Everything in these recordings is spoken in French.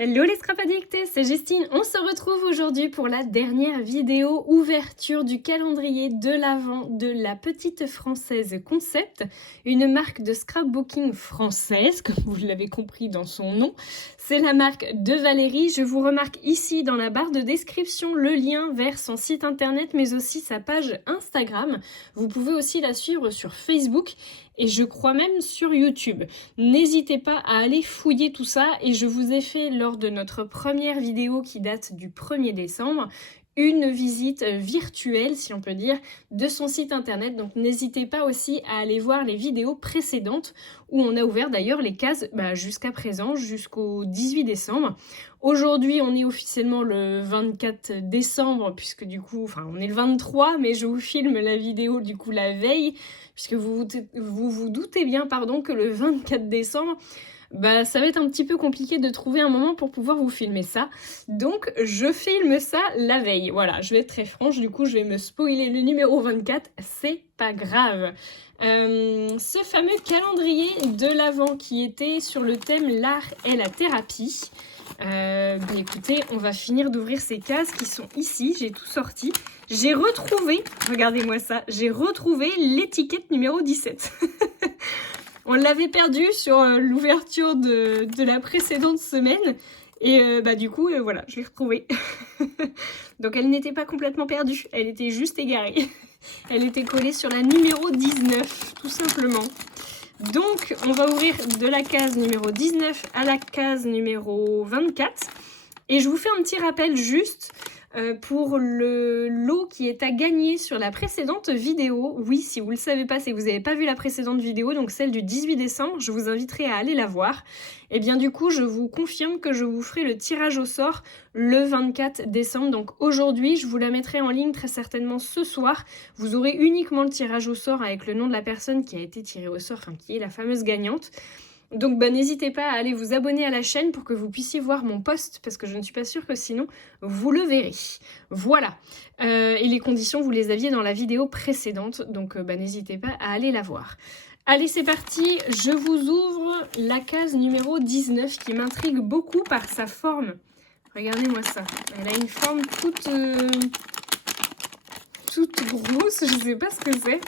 Hello les Scrap Addicts, c'est Justine. On se retrouve aujourd'hui pour la dernière vidéo ouverture du calendrier de l'Avent de la Petite Française Concept, une marque de scrapbooking française, comme vous l'avez compris dans son nom. C'est la marque de Valérie. Je vous remarque ici dans la barre de description le lien vers son site internet mais aussi sa page Instagram. Vous pouvez aussi la suivre sur Facebook et je crois même sur YouTube. N'hésitez pas à aller fouiller tout ça et je vous ai fait lors de notre première vidéo qui date du 1er décembre une visite virtuelle, si on peut dire, de son site internet. Donc n'hésitez pas aussi à aller voir les vidéos précédentes où on a ouvert d'ailleurs les cases jusqu'à présent, jusqu'au 18 décembre. Aujourd'hui, on est officiellement le 24 décembre, puisque du coup, on est le 23, mais je vous filme la vidéo du coup la veille, puisque vous doutez bien, que le 24 décembre, ça va être un petit peu compliqué de trouver un moment pour pouvoir vous filmer ça. Donc, je filme ça la veille. Voilà, je vais être très franche, du coup, je vais me spoiler le numéro 24, c'est pas grave. Ce fameux calendrier de l'Avent qui était sur le thème l'art et la thérapie. Écoutez, on va finir d'ouvrir ces cases qui sont ici, j'ai tout sorti. J'ai retrouvé, regardez-moi ça, j'ai retrouvé l'étiquette numéro 17. On l'avait perdue sur l'ouverture de la précédente semaine. Et du coup, voilà, je l'ai retrouvée. Donc elle n'était pas complètement perdue, elle était juste égarée. Elle était collée sur la numéro 19, tout simplement. Donc, on va ouvrir de la case numéro 19 à la case numéro 24. Et je vous fais un petit rappel juste pour le lot qui est à gagner sur la précédente vidéo. Oui, si vous ne le savez pas, c'est que vous n'avez pas vu la précédente vidéo, donc celle du 18 décembre, je vous inviterai à aller la voir. Et bien du coup, je vous confirme que je vous ferai le tirage au sort le 24 décembre. Donc aujourd'hui, je vous la mettrai en ligne très certainement ce soir. Vous aurez uniquement le tirage au sort avec le nom de la personne qui a été tirée au sort, qui est la fameuse gagnante. Donc n'hésitez pas à aller vous abonner à la chaîne pour que vous puissiez voir mon post, parce que je ne suis pas sûre que sinon vous le verrez. Voilà. Et les conditions, vous les aviez dans la vidéo précédente, donc n'hésitez pas à aller la voir. Allez, c'est parti, je vous ouvre la case numéro 19 qui m'intrigue beaucoup par sa forme. Regardez-moi ça. Elle a une forme toute grosse, je ne sais pas ce que c'est.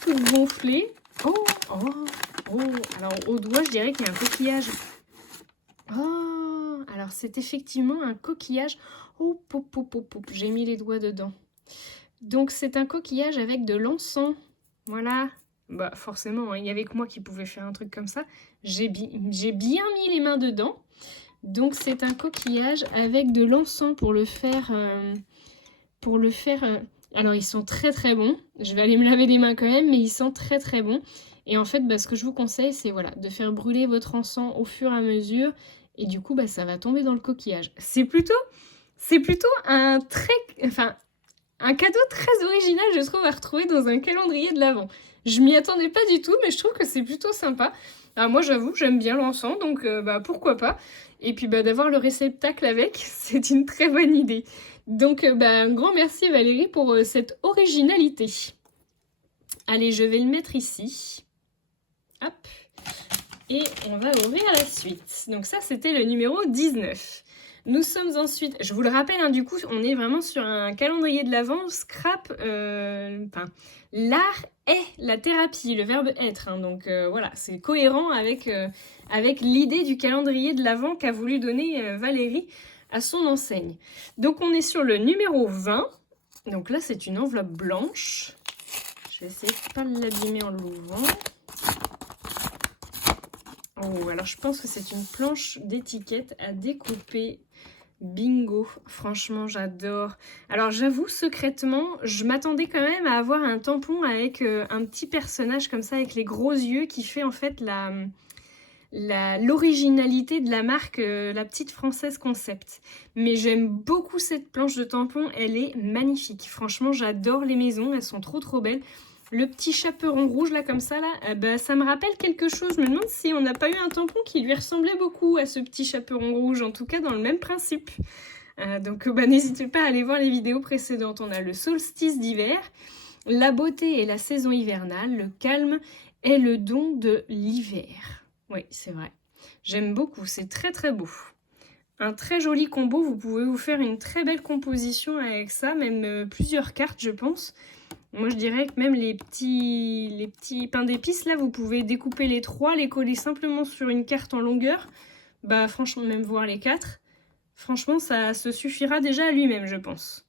Toute gonflée. Oh, alors au doigt, je dirais qu'il y a un coquillage. Oh, alors c'est effectivement un coquillage. Oh, j'ai mis les doigts dedans. Donc c'est un coquillage avec de l'encens. Voilà. Forcément, il n'y avait que moi qui pouvais faire un truc comme ça. J'ai bien mis les mains dedans. Donc c'est un coquillage avec de l'encens pour le faire... Alors ils sont très très bons. Je vais aller me laver les mains quand même, mais ils sont très très bons. Et en fait, ce que je vous conseille, c'est de faire brûler votre encens au fur et à mesure. Et du coup, ça va tomber dans le coquillage. C'est plutôt un cadeau très original, je trouve, à retrouver dans un calendrier de l'Avent. Je m'y attendais pas du tout, mais je trouve que c'est plutôt sympa. Alors moi, j'avoue, j'aime bien l'encens, donc pourquoi pas. Et puis d'avoir le réceptacle avec, c'est une très bonne idée. Donc un grand merci Valérie pour cette originalité. Allez, je vais le mettre ici. Hop. Et on va ouvrir la suite. Donc ça, c'était le numéro 19. Nous sommes ensuite, je vous le rappelle, du coup, on est vraiment sur un calendrier de l'Avent, scrap, l'art est la thérapie, le verbe être. Donc voilà, c'est cohérent avec l'idée du calendrier de l'Avent qu'a voulu donner Valérie à son enseigne. Donc on est sur le numéro 20. Donc là, c'est une enveloppe blanche. Je vais essayer de ne pas l'abîmer en l'ouvrant. Oh, alors je pense que c'est une planche d'étiquette à découper. Bingo, franchement j'adore. Alors j'avoue secrètement, je m'attendais quand même à avoir un tampon avec un petit personnage comme ça avec les gros yeux qui fait en fait l'originalité de la marque La Petite Française Concept. Mais j'aime beaucoup cette planche de tampon, elle est magnifique. Franchement j'adore les maisons, elles sont trop belles. Le petit chaperon rouge là comme ça là, ça me rappelle quelque chose. Je me demande si on n'a pas eu un tampon qui lui ressemblait beaucoup à ce petit chaperon rouge, en tout cas dans le même principe. Donc n'hésitez pas à aller voir les vidéos précédentes. On a le solstice d'hiver, la beauté et la saison hivernale, le calme est le don de l'hiver. Oui, c'est vrai. J'aime beaucoup, c'est très beau. un très joli combo. Vous pouvez vous faire une très belle composition avec ça, même plusieurs cartes, je pense. Moi, je dirais que même les petits pains d'épices, là, vous pouvez découper les 3, les coller simplement sur une carte en longueur. Bah, franchement, même voir les 4. Franchement, ça se suffira déjà à lui-même, je pense.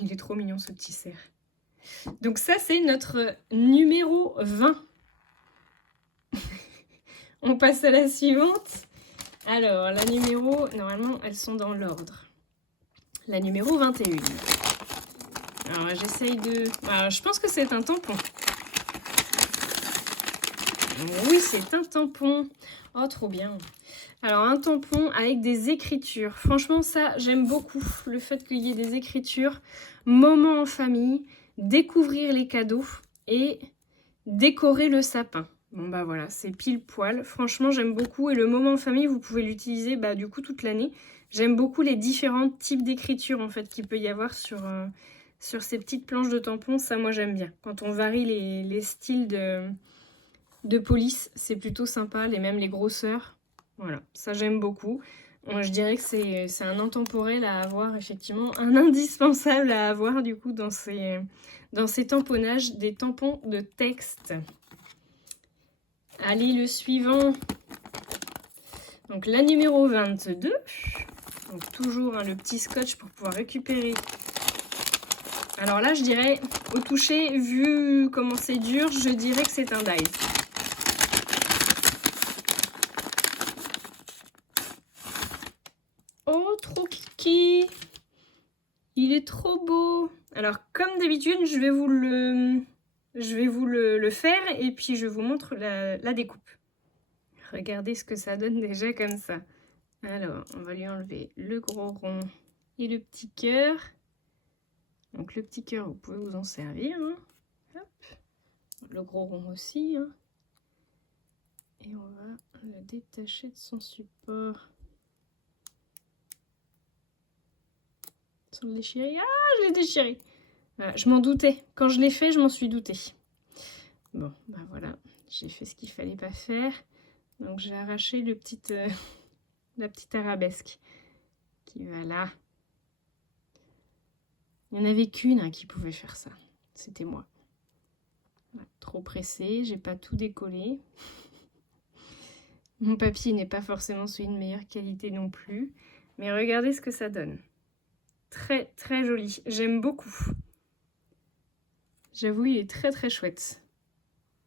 Il est trop mignon, ce petit cerf. Donc ça, c'est notre numéro 20. On passe à la suivante. Alors, la numéro... Normalement, elles sont dans l'ordre. La numéro 21. Alors, j'essaye de... Alors, je pense que c'est un tampon. Oui, c'est un tampon. Oh, trop bien. Alors, un tampon avec des écritures. Franchement, ça, j'aime beaucoup. Le fait qu'il y ait des écritures. Moment en famille. Découvrir les cadeaux. Et décorer le sapin. Bon, bah voilà, c'est pile poil. Franchement, j'aime beaucoup. Et le moment en famille, vous pouvez l'utiliser bah, du coup toute l'année. J'aime beaucoup les différents types d'écriture en fait qu'il peut y avoir sur ces petites planches de tampons. Ça, moi, j'aime bien. Quand on varie les styles de police, c'est plutôt sympa. Même les grosseurs. Voilà, ça, j'aime beaucoup. Moi, je dirais que c'est un intemporel à avoir, effectivement. Un indispensable à avoir, du coup, dans ces tamponnages, des tampons de texte. Allez, le suivant. Donc, la numéro 22. Donc, toujours le petit scotch pour pouvoir récupérer. Alors là, je dirais, au toucher, vu comment c'est dur, je dirais que c'est un dice. Oh, trop kiki! Il est trop beau! Alors, comme d'habitude, je vais vous le faire et puis je vous montre la découpe. Regardez ce que ça donne déjà comme ça. Alors, on va lui enlever le gros rond et le petit cœur. Donc, le petit cœur, vous pouvez vous en servir. Hein. Hop. Le gros rond aussi. Hein. Et on va le détacher de son support. Sans le déchirer. Ah, je l'ai déchiré! Voilà, je m'en doutais. Quand je l'ai fait, je m'en suis doutée. Bon, bah voilà. J'ai fait ce qu'il fallait pas faire. Donc, j'ai arraché la petite arabesque qui va là. Il n'y en avait qu'une qui pouvait faire ça. C'était moi. Voilà, trop pressée, j'ai pas tout décollé. Mon papier n'est pas forcément celui de meilleure qualité non plus. Mais regardez ce que ça donne. Très très joli. J'aime beaucoup. J'avoue, il est très très chouette.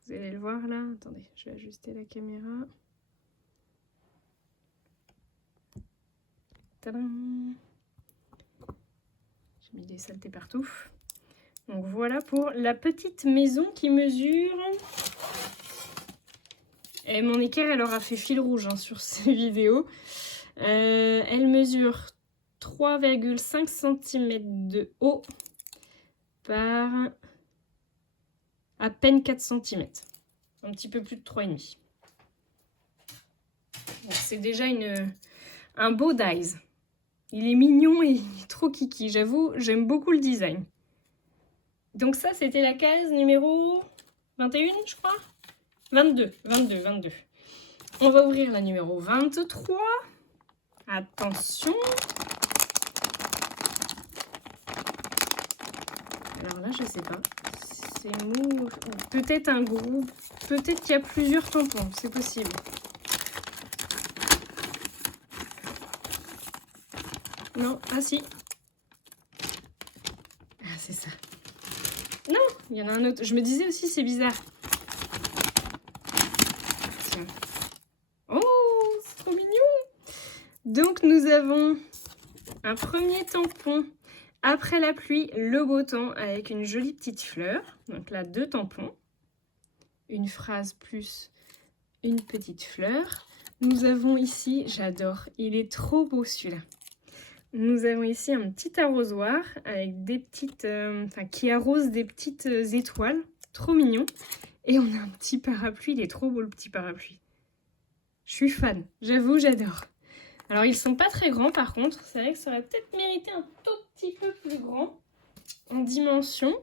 Vous allez le voir là. Attendez, je vais ajuster la caméra. Tadam! J'ai mis des saletés partout. Donc voilà pour la petite maison qui mesure... Et mon équerre, elle aura fait fil rouge sur ces vidéos. Elle mesure 3,5 cm de haut par à peine 4 cm. Un petit peu plus de 3,5. C'est déjà un beau dies. Il est mignon et il est trop kiki. J'avoue, j'aime beaucoup le design. Donc ça, c'était la case numéro 21, je crois. 22. On va ouvrir la numéro 23. Attention. Alors là, je sais pas. C'est mou. Peut-être un gros. Peut-être qu'il y a plusieurs tampons. C'est possible. Non. Ah si. Ah, c'est ça. Non, il y en a un autre. Je me disais aussi, c'est bizarre. Tiens. Oh, c'est trop mignon. Donc, nous avons un premier tampon. Après la pluie, le beau temps avec une jolie petite fleur. Donc là, 2 tampons. Une phrase plus une petite fleur. Nous avons ici, j'adore, il est trop beau celui-là. Nous avons ici un petit arrosoir avec des petites, qui arrose des petites étoiles. Trop mignon. Et on a un petit parapluie, il est trop beau le petit parapluie. Je suis fan, j'avoue, j'adore. Alors ils sont pas très grands par contre, c'est vrai que ça aurait peut-être mérité un tout petit peu plus grand en dimension.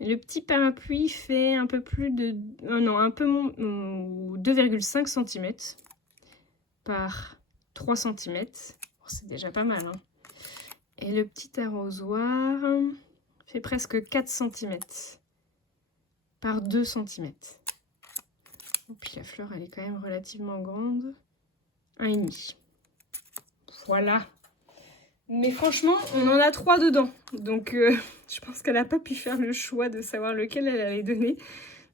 Le petit parapluie fait un peu plus de... non, un peu 2,5 cm par 3 cm. Bon, c'est déjà pas mal, hein. Et le petit arrosoir fait presque 4 cm par 2 cm. Et puis la fleur, elle est quand même relativement grande. 1,5. Voilà. Mais franchement, on en a 3 dedans. Donc, je pense qu'elle n'a pas pu faire le choix de savoir lequel elle allait donner.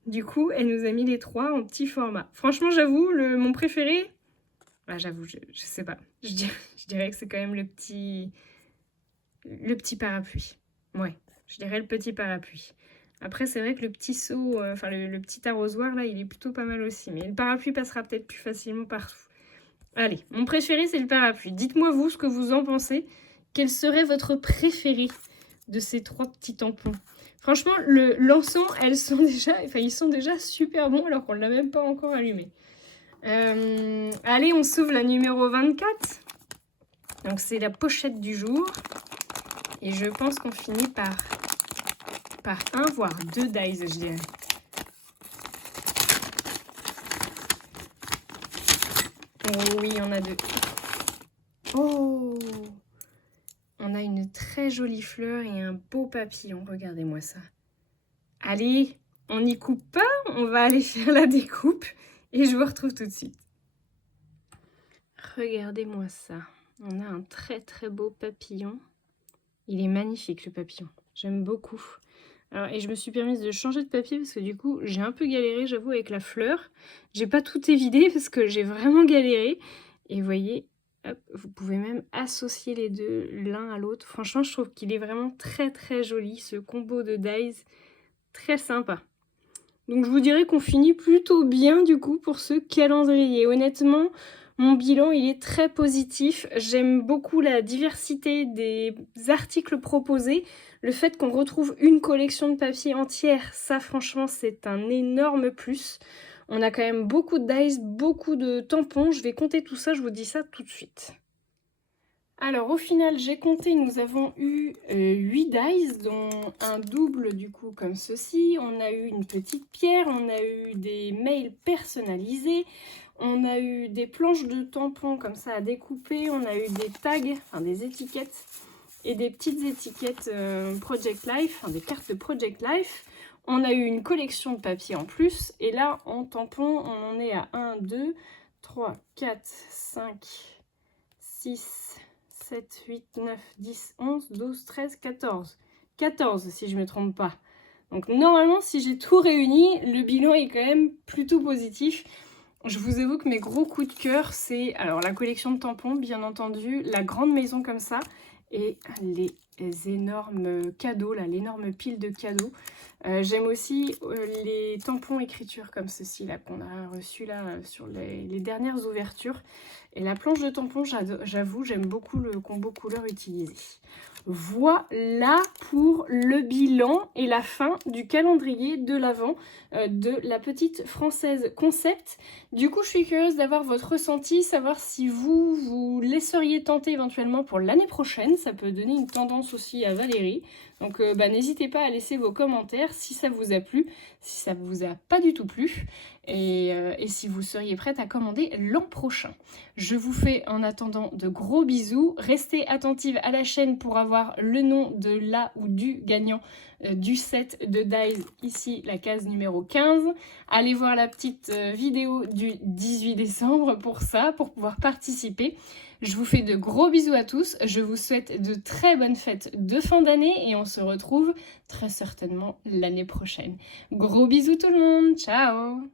Du coup, elle nous a mis les 3 en petit format. Franchement, j'avoue, mon préféré... Ah, j'avoue, je sais pas. Je dirais que c'est quand même le petit parapluie. Ouais, je dirais le petit parapluie. Après, c'est vrai que le petit seau, le petit arrosoir, là, il est plutôt pas mal aussi. Mais le parapluie passera peut-être plus facilement partout. Allez, mon préféré, c'est le parapluie. Dites-moi, vous, ce que vous en pensez. Quel serait votre préféré de ces 3 petits tampons? Franchement, l'encens, ils sont déjà super bons, alors qu'on ne l'a même pas encore allumé. Allez, on s'ouvre la numéro 24. Donc, c'est la pochette du jour. Et je pense qu'on finit par 1, voire 2 dies, je dirais. Oh oui, on a 2. Oh! On a une très jolie fleur et un beau papillon. Regardez-moi ça. Allez, on n'y coupe pas. On va aller faire la découpe. Et je vous retrouve tout de suite. Regardez-moi ça. On a un très très beau papillon. Il est magnifique, le papillon. J'aime beaucoup. Alors, et je me suis permise de changer de papier parce que du coup, j'ai un peu galéré, j'avoue, avec la fleur. J'ai pas tout évidé parce que j'ai vraiment galéré. Et vous voyez, hop, vous pouvez même associer les deux l'un à l'autre. Franchement, je trouve qu'il est vraiment très très joli, ce combo de dies. Très sympa. Donc, je vous dirais qu'on finit plutôt bien du coup pour ce calendrier. Honnêtement, mon bilan, il est très positif. J'aime beaucoup la diversité des articles proposés. Le fait qu'on retrouve une collection de papier entière, ça franchement, c'est un énorme plus. On a quand même beaucoup de dies, beaucoup de tampons. Je vais compter tout ça, je vous dis ça tout de suite. Alors au final, j'ai compté, nous avons eu 8 dies, dont un double du coup comme ceci. On a eu une petite pierre, on a eu des mails personnalisés, on a eu des planches de tampons comme ça à découper, on a eu des tags, enfin des étiquettes et des petites étiquettes Project Life, des cartes de Project Life. On a eu une collection de papier en plus et là en tampons, on en est à 1, 2, 3, 4, 5, 6... 7, 8, 9, 10, 11, 12, 13, 14. 14 si je ne me trompe pas. Donc normalement, si j'ai tout réuni, le bilan est quand même plutôt positif. Je vous avoue que mes gros coups de cœur, c'est alors la collection de tampons, bien entendu, la grande maison comme ça, et les énormes cadeaux, là, l'énorme pile de cadeaux. J'aime aussi les tampons écriture comme ceci là qu'on a reçu là sur les dernières ouvertures. Et la planche de tampons, j'avoue, j'aime beaucoup le combo couleur utilisé. Voilà pour le bilan et la fin du calendrier de l'Avent de la petite française concept. Du coup, je suis curieuse d'avoir votre ressenti, savoir si vous laisseriez tenter éventuellement pour l'année prochaine. Ça peut donner une tendance aussi à Valérie. Donc n'hésitez pas à laisser vos commentaires si ça vous a plu, si ça vous a pas du tout plu. Et si vous seriez prête à commander l'an prochain. Je vous fais en attendant de gros bisous. Restez attentive à la chaîne pour avoir le nom de la ou du gagnant du set de dies, ici la case numéro 15. Allez voir la petite vidéo du 18 décembre pour ça, pour pouvoir participer. Je vous fais de gros bisous à tous. Je vous souhaite de très bonnes fêtes de fin d'année et on se retrouve très certainement l'année prochaine. Gros bisous tout le monde. Ciao!